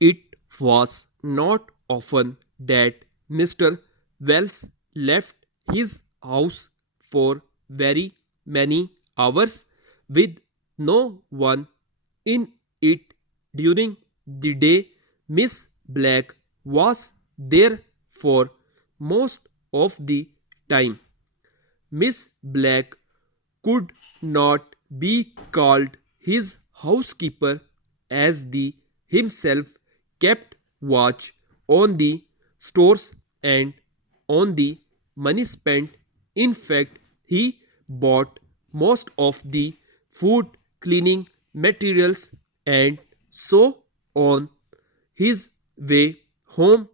It was not often that Mr. Wells left his house for very many hours with no one in it during the day. Miss Black was there for most of the time. Miss Black could not be called his housekeeper, as the himself kept watch on the stores and on the money spent. In fact, he bought most of the food, cleaning materials, and so on his way home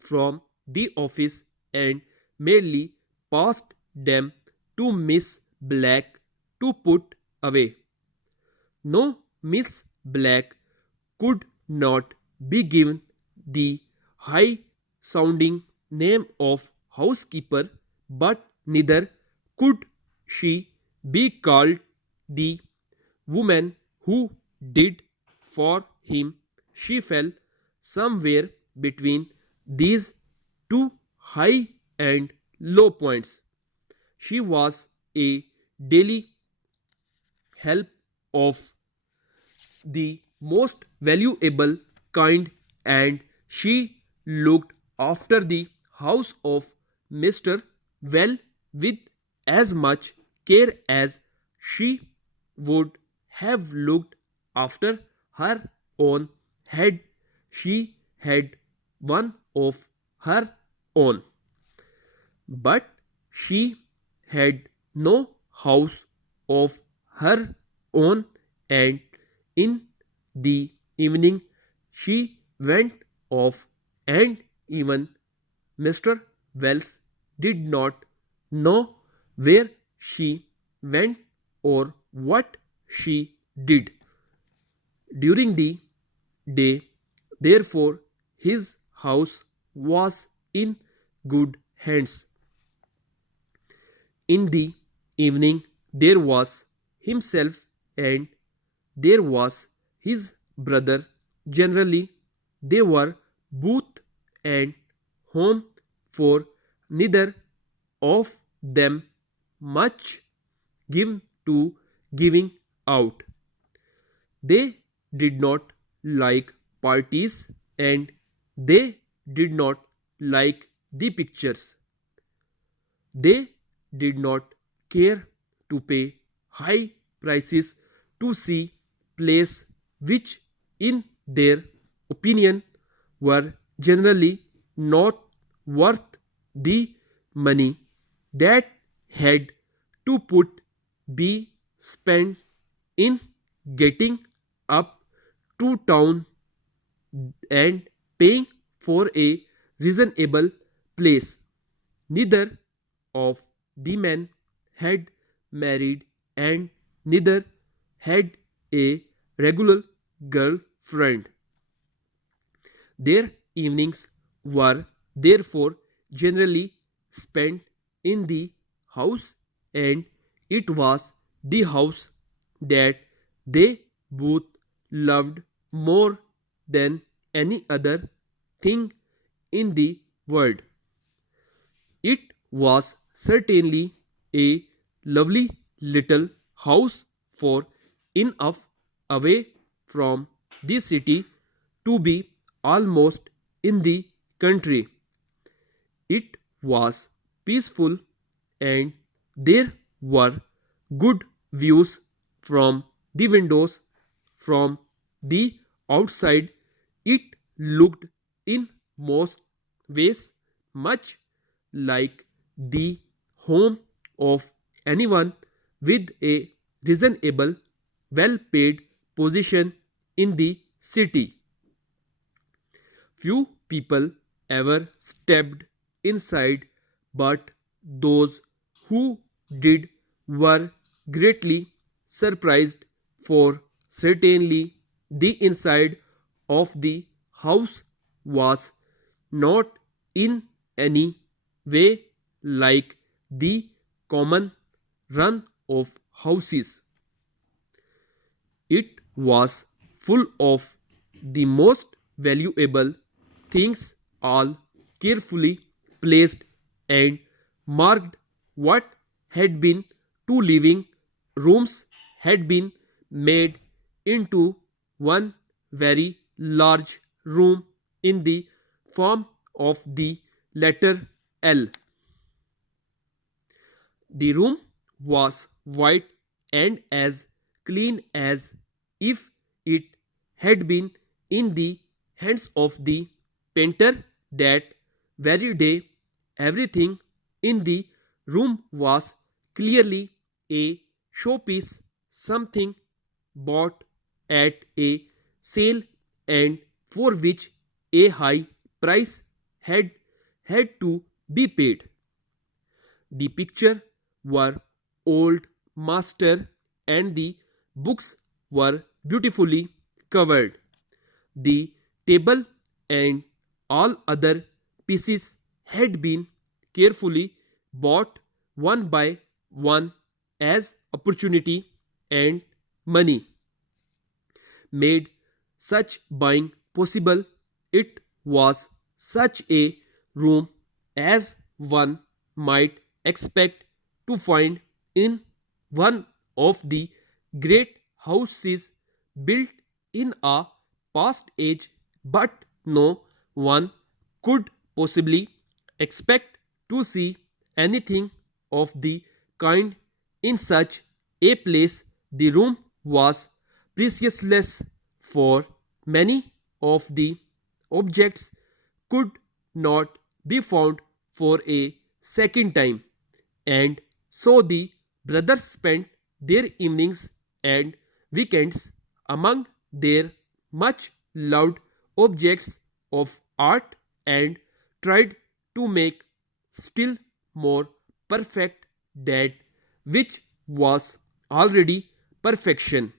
from the office, and merely passed them to Miss Black to put away. No, Miss Black could not be given the high sounding name of housekeeper, but neither could she be called the woman who did for him. She fell somewhere between these two high and low points. She was a daily help of the most valuable kind, and she looked after the house of Mr. Well with as much care as she would have looked after her own had she had one of her own. But she had no house of her own, and in the evening she went off, and even Mr. Wells did not know where she went or what she did during the day. Therefore, his house was in good hands. In the evening there was himself, and there was his brother. Generally they were both at home, for neither of them much given to giving out. They did not like parties, and they did not like the pictures. They did not care to pay high prices to see plays which, in their opinion, were generally not worth the money that had to be spent in getting up to town and paying for a reasonable place. Neither of the men had married, and neither had a regular girlfriend. Their evenings were therefore generally spent in the house, and it was the house that they both loved more than any other thing in the world. It was certainly a lovely little house, for enough away from the city to be almost in the country. It was peaceful, and there were good views from the windows. From the outside it looked in most ways much like the home of anyone with a reasonable, well-paid position in the city. Few people ever stepped inside, but those who did were greatly surprised, for certainly the inside of the house was not in any way like the common run of houses. It was full of the most valuable things all carefully placed and marked. What had been two living rooms had been made into one very large room in the form of the letter L. The room was white and as clean as if it had been in the hands of the painter that very day. Everything in the room was clearly a showpiece, something bought at a sale and for which a high price had to be paid. The picture were old master and the books were beautifully covered. The table and all other pieces had been carefully bought one by one as opportunity and money made such buying possible. It was such a room as one might expect to find in one of the great houses built in a past age, but no one could possibly expect to see anything of the kind in such a place. The room was priceless, for many of the objects could not be found for a second time, and so the brothers spent their evenings and weekends among their much loved objects of art and tried to make still more perfect that which was already perfection.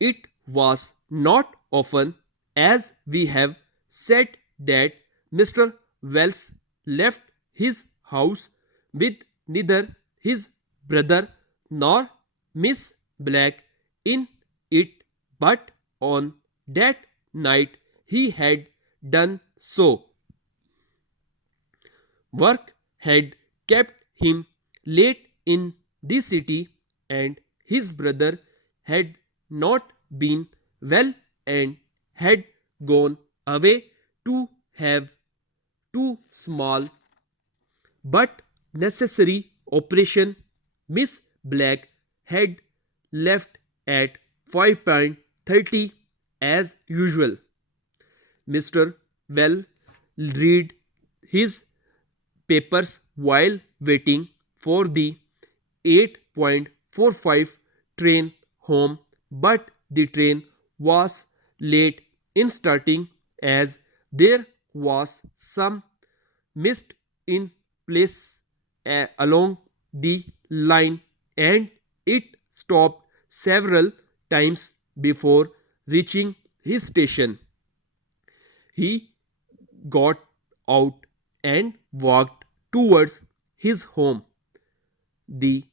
It was not often, as we have said, that Mr. Wells left his house with neither his brother nor Miss Black in it, but on that night he had done so. Work had kept him late in the city, and his brother had not been well and had gone away to have two small but necessary operation. Miss Black had left at 5:30 as usual. Mr. Well read his papers while waiting for the 8:45 train home, but the train was late in starting as there was some mist in place along the line, and it stopped several times before reaching his station. He got out and walked towards his home. The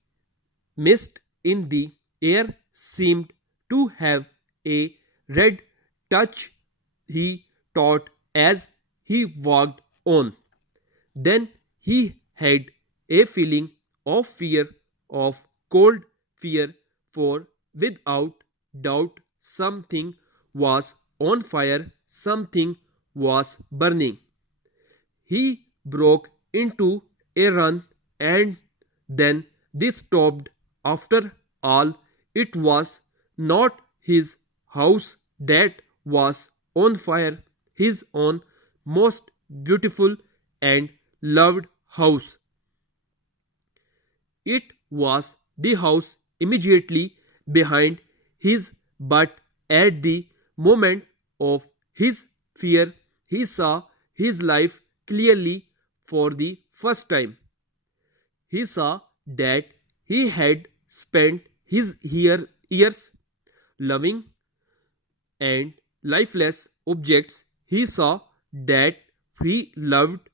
mist in the air seemed to have a red touch, he thought as he walked on. Then he had a feeling of fear, of cold fear, for without doubt something was on fire, something was burning. He broke into a run, and then this stopped. After all, it was not his house that was on fire, his own most beautiful and loved house. It was the house immediately behind his, but at the moment of his fear, he saw his life clearly for the first time. He saw that he had spent his years loving and lifeless objects. He saw that he loved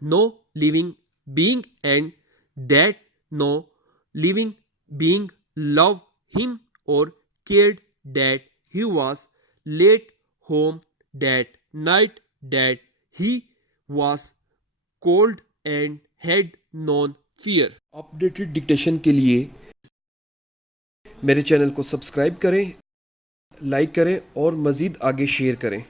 no living being, and that no living being loved him or cared, that he was late home that night that he was cold and had known fear. Updated dictation के लिए मेरे channel को subscribe करें, like करें और मज़ीद आगे share करें।